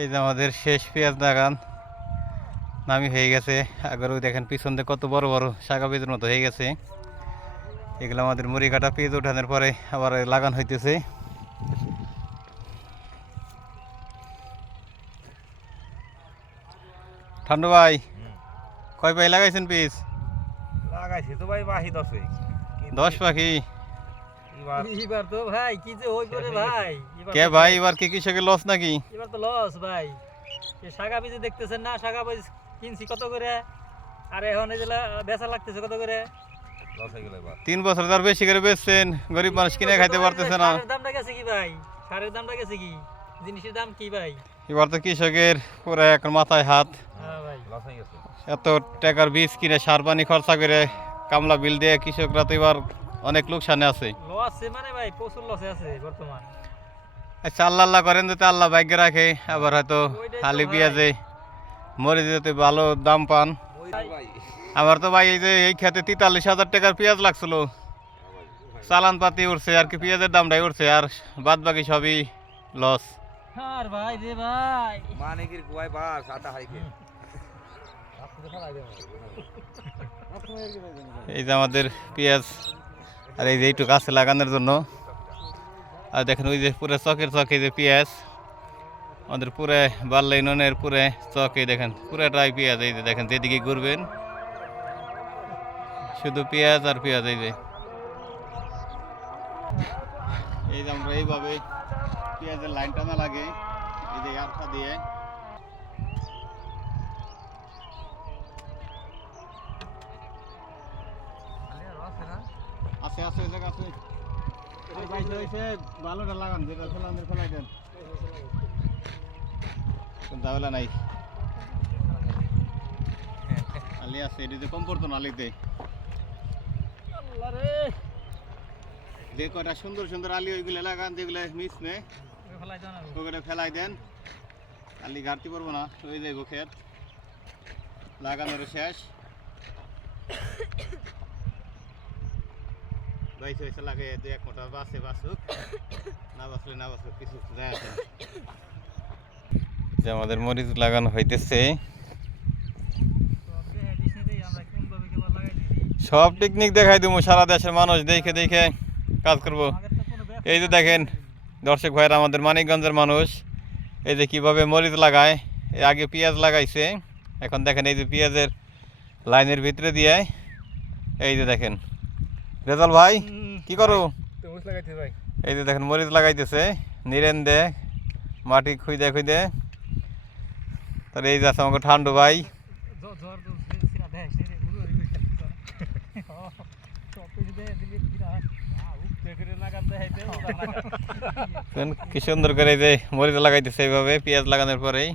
এই যে আমাদের শেষ পেঁয়াজ বাগান নামি হয়ে গেছে। আগেও দেখেন পিছন দিয়ে কত বড় বড় শাখা পেঁয়াজের মতো হয়ে গেছে। এগুলো আমাদের মুড়ি কাটা পেঁয়াজ ওঠানোর পরে আবার লাগান হইতেছে। ঠান্ডু ভাই, কয় ভাই লাগাইছেন পিস? লাগাইছি তো ভাই বাহি 10 পাখি। এবার তো ভাই কি যে হই করে ভাই, কে ভাই এবার কি কৃষকের লস নাকি? এবার তো লস ভাই। এই শাখা বীজ দেখতেছেন না, শাখা বীজ কিনছি কত করে, আর এখন এই যে বেচা লাগতেছে কত করে। লস হয়ে গেল এবার 3 বছর তার বেশি করে বেচছেন, গরিব মানুষ কিনে খাইতে পারতেছে না। সারের দামটা গেছে কি ভাই? সারের দামটা গেছে কি? জিনিসের দাম কি ভাই? এবার তো কৃষকের পুরো এক মাথায় হাত। হ্যাঁ ভাই, লস হয়ে গেছে। এত টাকার বীজ কিনে সার পানি খরচা করে কামলা বিল দিয়ে কৃষকরা তো এবার অনেক লোকসানে আছে। লসে মানে ভাই প্রচুর লসে আছে বর্তমান। আচ্ছা, আল্লাহ আল্লাহ করেন যদি আল্লাহ ভাগ্যে রাখে, আবার হয়তো ওইটাই তো খালি ভাই। পেঁয়াজে মরে যেতে ভালো দাম পান। ওই ভাই আমার তো ভাই এই যে এই খেতে 43,000 টাকার পেঁয়াজ লাগছিল, চালান পাতি উঠছে আর কি, পেঁয়াজের দামটাই উঠছে, আর বাদ বাকি সবই লস। আর ভাই রে ভাই, মানিকের গুয়ায় বাস আটা হাইকে এই যে আমাদের পেঁয়াজ, আর এই যে এইটুকু গাছে লাগানোর জন্য। আর দেখেন ওই যে পুরো চকের চকে যে পেঁয়াজ, আমাদের পুরো বাল্লা ইউনিয়নের পুরো চকে দেখেন পুরো ড্রাই পেঁয়াজ। এই যে দেখেন যেদিকে ঘুরবেন শুধু পেঁয়াজ আর পেঁয়াজ। এই যে আমরা এইভাবে পেঁয়াজের লাইন টানা লাগে এই যে আঠা দিয়ে। আছে আছে ওই জায়গা আছে, ভালোটা লাগান, যেটা ফেলান ফেলাই দেন, তাহলে নাই আলি আছে, এটা যে কম পড়তো না আলিতে। আল্লাহ রে, যে কয়টা সুন্দর সুন্দর আলি ওইগুলো লাগান, যেগুলো মিস নে ফেলাই দাও না। ওগুলো ফেলাই দেন, আলি ঘাটতি পড়বো না। ওই যাইব ক্ষেত লাগানোর শেষ। বাইশে বাইশে লাগে, দু এক মোটা বাসে বাসুক, না বাসলে না বাসুক, কিছু যায় আসে না। যে আমাদের মরিচ লাগানো হইতেছে, সব টেকনিক দেখাই দেবো, সারা দেশের মানুষ দেখে দেখে কাজ করব। এই যে দেখেন দর্শক ভাইরা, আমাদের মানিকগঞ্জের মানুষ এই যে কীভাবে মরিচ লাগায়। এর আগে পেঁয়াজ লাগাইছে, এখন দেখেন এই যে পেঁয়াজের লাইনের ভিতরে দিয়ে এই যে দেখেন। রেজাল ভাই কি করো? এই যে দেখেন মরিচ লাগাইতেছে, নিরেন দে মাটি খুঁজে খুঁজে। তাহলে এই যে আছে আমাকে ঠান্ডু ভাই, কি সুন্দর করে এই যে মরিচ লাগাইতেছে এইভাবে পেঁয়াজ লাগানোর পরেই।